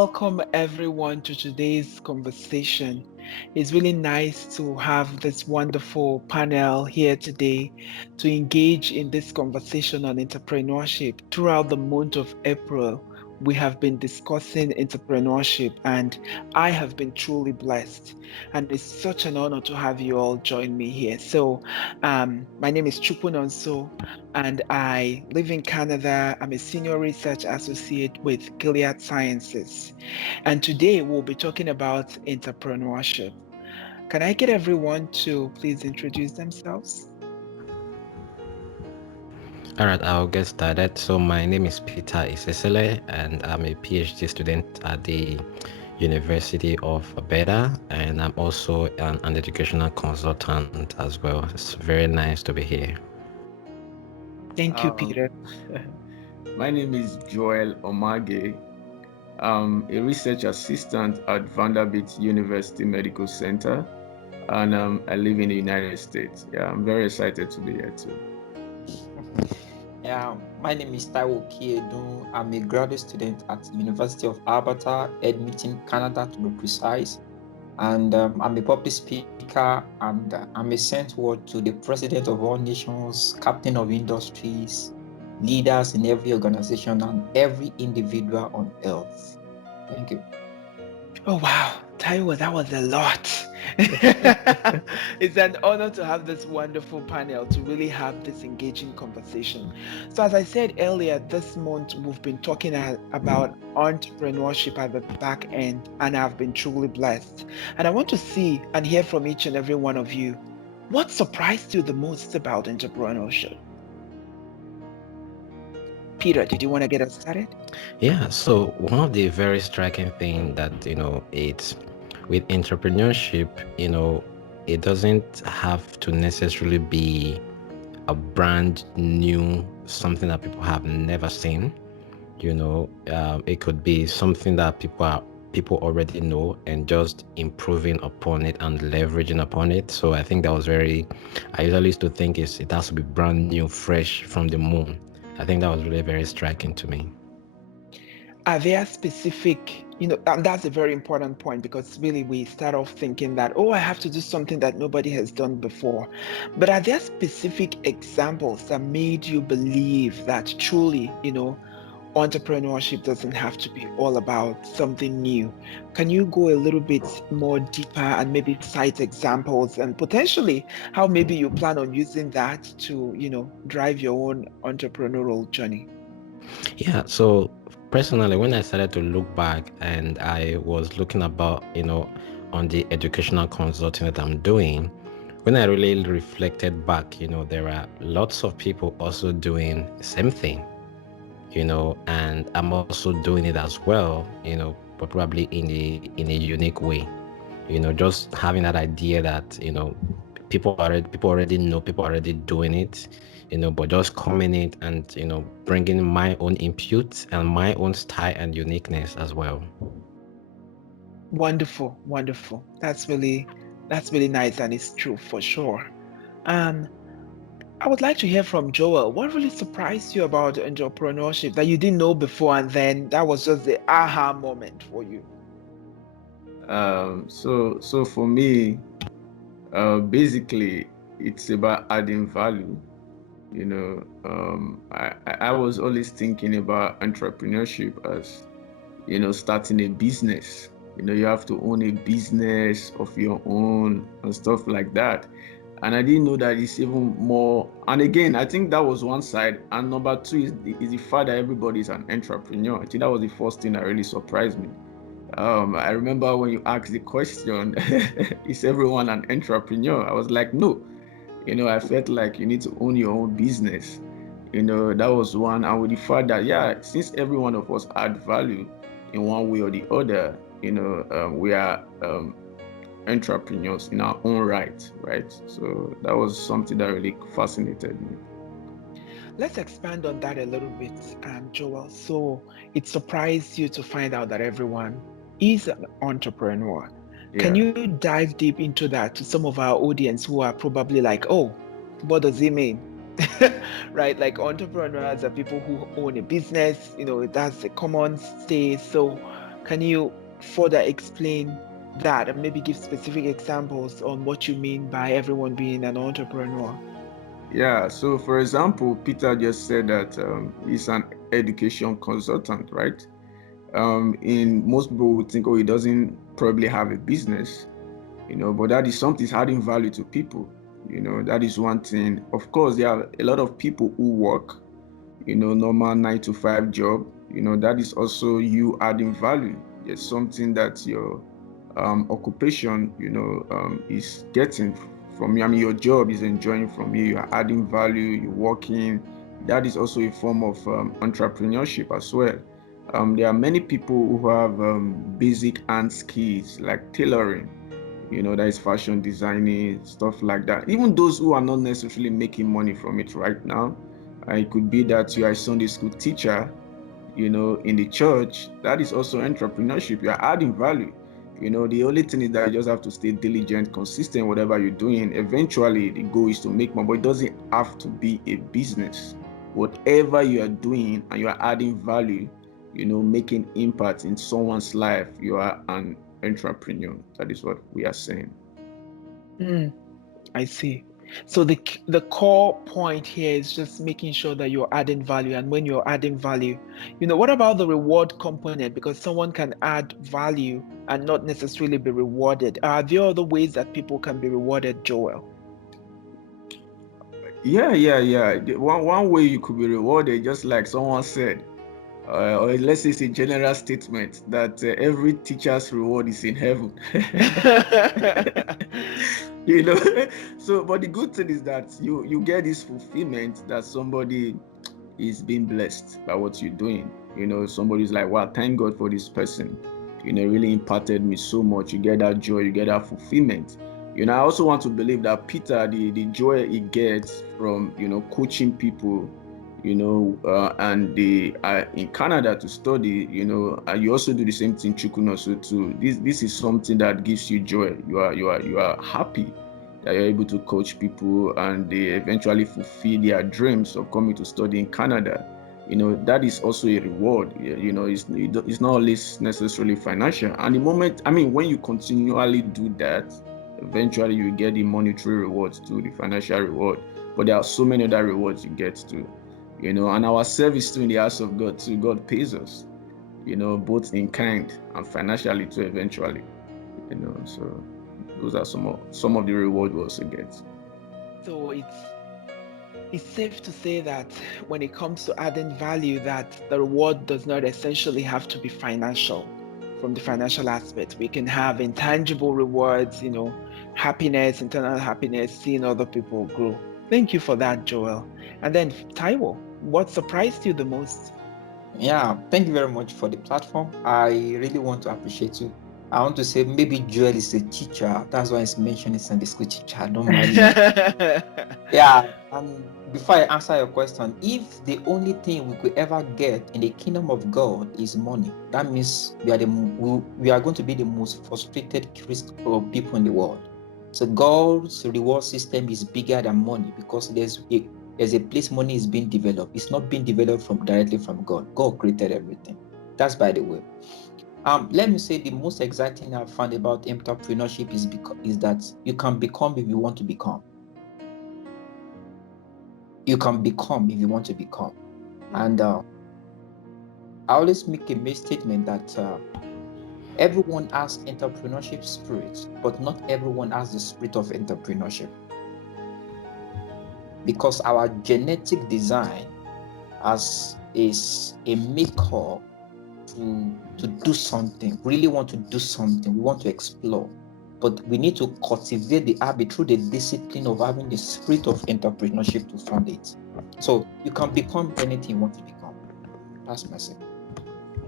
Welcome everyone to today's conversation. It's really nice to have this wonderful panel here today to engage in this conversation on entrepreneurship. Throughout the month of April, we have been discussing entrepreneurship, and I have been truly blessed. And it's such an honor to have you all join me here. My name is Chupunonso, and I live in Canada. I'm a senior research associate with Gilead Sciences. And today we'll be talking about entrepreneurship. Can I get everyone to please introduce themselves? All right, I'll get started. So my name is Peter Isesele, and I'm a PhD student at the University of Beda, and I'm also an educational consultant as well. It's very nice to be here. Thank you, Um, Peter. my name is Joel Omage. I'm a research assistant at Vanderbilt University Medical Center, and I live in the United States. Yeah, I'm very excited to be here too. Yeah, my name is Taiwo Kiedu. I'm a graduate student at the University of Alberta, Edmonton, Canada, to be precise. And I'm a public speaker, and I'm a sent word to the President of all nations, Captain of industries, leaders in every organization, and every individual on earth. Thank you. Oh, wow. Taiwo, that was a lot. It's an honor to have this wonderful panel to really have this engaging conversation. So, as I said earlier, this month we've been talking about entrepreneurship at the back end, and I've been truly blessed. And I want to see and hear from each and every one of you. What surprised you the most about entrepreneurship? Peter, did you want to get us started? Yeah, so one of the very striking thing that it's with entrepreneurship, it doesn't have to necessarily be a brand new something that people have never seen. It could be something that people already know and just improving upon it and leveraging upon it. So I think that was very, I usually used to think it has to be brand new, fresh from the moon. I think that was really very striking to me. Are there specific, and that's a very important point because really we start off thinking that, oh, I have to do something that nobody has done before. But are there specific examples that made you believe that truly, entrepreneurship doesn't have to be all about something new? Can you go a little bit more deeper and maybe cite examples and potentially how maybe you plan on using that to, drive your own entrepreneurial journey? Yeah, so personally, when I started to look back and I was looking about, on the educational consulting that I'm doing, when I really reflected back, there are lots of people also doing the same thing, and I'm also doing it as well, but probably in a unique way, just having that idea that, people already know, people already doing it, but just coming in and, bringing my own input and my own style and uniqueness as well. Wonderful, wonderful. That's really nice and it's true for sure. Um, I would like to hear from Joel. What really surprised you about entrepreneurship that you didn't know before, and then that was just the aha moment for you? So for me, basically, it's about adding value. I was always thinking about entrepreneurship as, starting a business. You have to own a business of your own and stuff like that. And I didn't know that it's even more. And again, I think that was one side. And number two is the fact that everybody is an entrepreneur. I think that was the first thing that really surprised me. I remember when you asked the question, is everyone an entrepreneur? I was like, no. I felt like you need to own your own business. That was one. And with the fact that, yeah, since every one of us add value in one way or the other, we are entrepreneurs in our own right? So that was something that really fascinated me. Let's expand on that a little bit, Joel. So it surprised you to find out that everyone is an entrepreneur. Can Yeah. you dive deep into that to some of our audience who are probably like, oh, what does it mean? Right? Like entrepreneurs are people who own a business, that's a common say. So Can you further explain that and maybe give specific examples on what you mean by everyone being an entrepreneur? Yeah, so for example, Peter just said that he's an education consultant, right? In most people would think, oh, he doesn't probably have a business, but that is something is adding value to people. That is one thing. Of course, there are a lot of people who work, normal 9 to 5 job. That is also you adding value. There's something that your occupation, is getting from you. I mean, your job is enjoying from you. You're adding value. You're working. That is also a form of entrepreneurship as well. There are many people who have basic hand skills like tailoring, that is fashion designing, stuff like that. Even those who are not necessarily making money from it right now, it could be that you are a Sunday school teacher, in the church. That is also entrepreneurship. You are adding value. The only thing is that you just have to stay diligent, consistent, whatever you're doing. Eventually, the goal is to make money, but it doesn't have to be a business. Whatever you are doing and you are adding value, making impact in someone's life, you are an entrepreneur. That is what we are saying. I see. So the core point here is just making sure that you're adding value. And when you're adding value, what about the reward component? Because someone can add value and not necessarily be rewarded. Are there other ways that people can be rewarded, Joel? Yeah. One way you could be rewarded, just like someone said, or let's say it's a general statement that every teacher's reward is in heaven. you know so but the good thing is that you get this fulfillment that somebody is being blessed by what you're doing. Somebody's like, wow, thank God for this person, really impacted me so much. You get that joy, you get that fulfillment. I also want to believe that Peter, the joy he gets from coaching people, and they are in Canada to study, you also do the same thing, Chukun, also too. This is something that gives you joy. You are happy that you're able to coach people and they eventually fulfill their dreams of coming to study in Canada. That is also a reward. It's not always necessarily financial. And when you continually do that, eventually you get the monetary rewards too, the financial reward. But there are so many other rewards you get too. And our service too in the house of God too, God pays us, both in kind and financially too eventually. So those are some of the reward we also get. So it's safe to say that when it comes to adding value, that the reward does not essentially have to be financial. From the financial aspect, we can have intangible rewards, happiness, internal happiness, seeing other people grow. Thank you for that, Joel. And then Taiwo, what surprised you the most? Yeah, thank you very much for the platform. I really want to appreciate you. I want to say maybe Joel is a teacher. That's why he's mentioned it's Sunday school teacher. I don't mind. Yeah, and before I answer your question, if the only thing we could ever get in the kingdom of God is money, that means we are going to be the most frustrated people in the world. So God's reward system is bigger than money because there's a place money is being developed. It's not being developed directly from God. God created everything. That's by the way. Let me say the most exciting I've found about entrepreneurship is that you can become if you want to become. You can become if you want to become. And I always make a statement that everyone has entrepreneurship spirit, but not everyone has the spirit of entrepreneurship. Because our genetic design is a maker to do something, really want to do something, we want to explore. But we need to cultivate the habit through the discipline of having the spirit of entrepreneurship to fund it. So you can become anything you want to become. That's my second.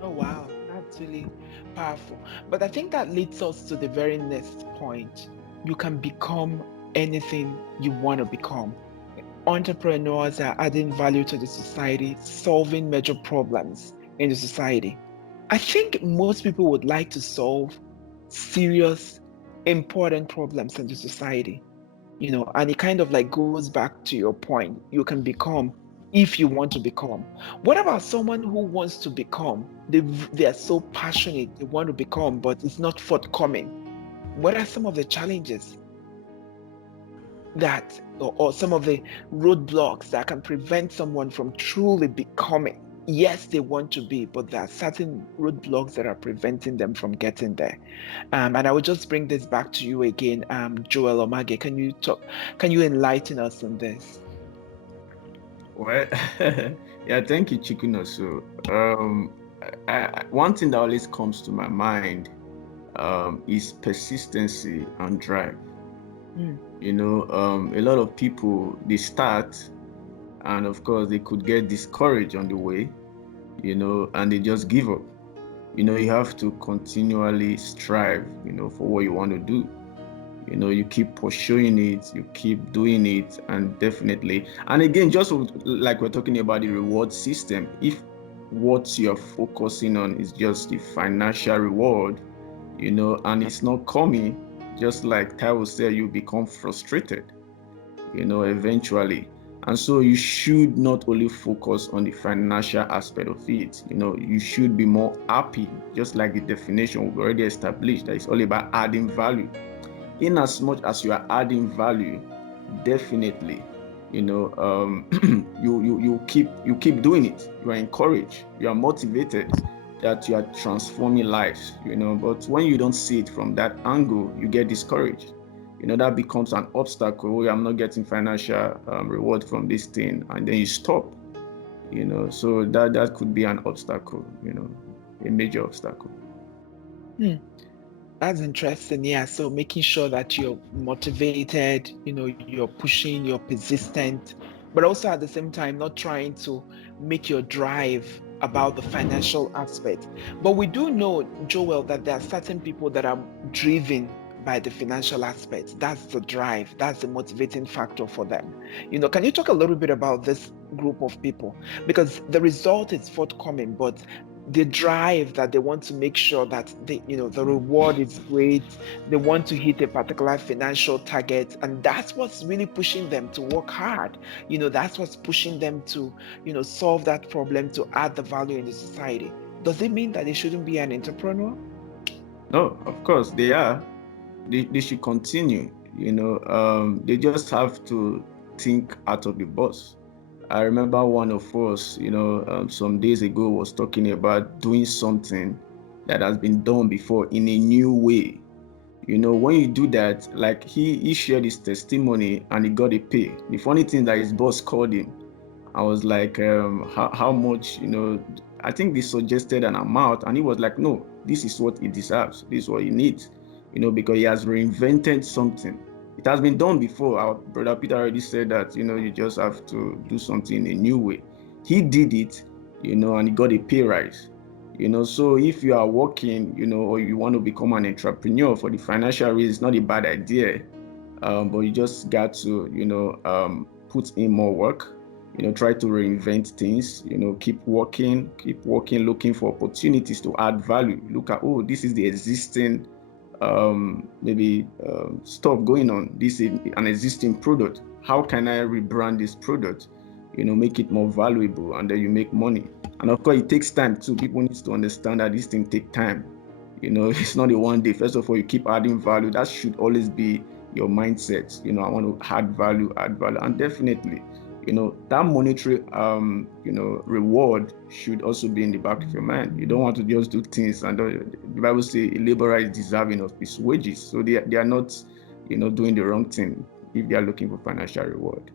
Oh, wow. That's really powerful. But I think that leads us to the very next point. You can become anything you want to become. Entrepreneurs are adding value to the society, solving major problems in the society. I think most people would like to solve serious, important problems in the society, and it kind of like goes back to your point. You can become if you want to become. What about someone who wants to become? They are so passionate, they want to become, but it's not forthcoming. What are some of the challenges that, or some of the roadblocks that can prevent someone from truly becoming? Yes, they want to be, but there are certain roadblocks that are preventing them from getting there. And I will just bring this back to you again, Joel Omage. Can you enlighten us on this? Well, yeah, thank you, Chikuno. So, one thing that always comes to my mind is persistency and drive. Mm. A lot of people, they start, and of course they could get discouraged on the way, and they just give up. You have to continually strive, for what you want to do. You keep pursuing it, you keep doing it, and definitely, and again, just like we're talking about the reward system, if what you're focusing on is just the financial reward, and it's not coming, just like Taiwo said, you become frustrated, eventually. And so you should not only focus on the financial aspect of it, you should be more happy, just like the definition we've already established, that it's all about adding value. In as much as you are adding value, definitely, you keep doing it. You are encouraged, you are motivated, that you are transforming lives, but when you don't see it from that angle, you get discouraged. That becomes an obstacle. Oh, I'm not getting financial reward from this thing, and then you stop. So that could be an obstacle, a major obstacle. Hmm. That's interesting. Yeah. So making sure that you're motivated, you're pushing, you're persistent, but also at the same time, not trying to make your drive about the financial aspect. But we do know, Joel, that there are certain people that are driven by the financial aspect. That's the drive, that's the motivating factor for them. Can you talk a little bit about this group of people? Because the result is forthcoming, but the drive that they want to make sure that the reward is great, they want to hit a particular financial target, and that's what's really pushing them to work hard. That's what's pushing them to solve that problem, to add the value in the society. Does it mean that they shouldn't be an entrepreneur? No, of course they are. They should continue. They just have to think out of the box. I remember one of us, some days ago, was talking about doing something that has been done before in a new way. When you do that, like he shared his testimony and he got a pay. The funny thing that his boss called him. I was like, how much, I think they suggested an amount, and he was like, no, this is what he deserves. This is what he needs, because he has reinvented something. It has been done before. Our brother Peter already said that, you just have to do something in a new way. He did it, and he got a pay rise. So if you are working, or you want to become an entrepreneur for the financial reason, it's not a bad idea. But you just got to, put in more work, try to reinvent things, keep working, looking for opportunities to add value. Look at, oh, this is the existing maybe stuff going on. This is an existing product. How can I rebrand this product? Make it more valuable, and then you make money. And of course, it takes time too. People need to understand that this thing takes time. It's not a one day. First of all, you keep adding value. That should always be your mindset. I want to add value, and definitely, that monetary reward should also be in the back of your mind. You don't want to just do things, and the Bible says a laborer is deserving of his wages. So they are not doing the wrong thing if they are looking for financial reward.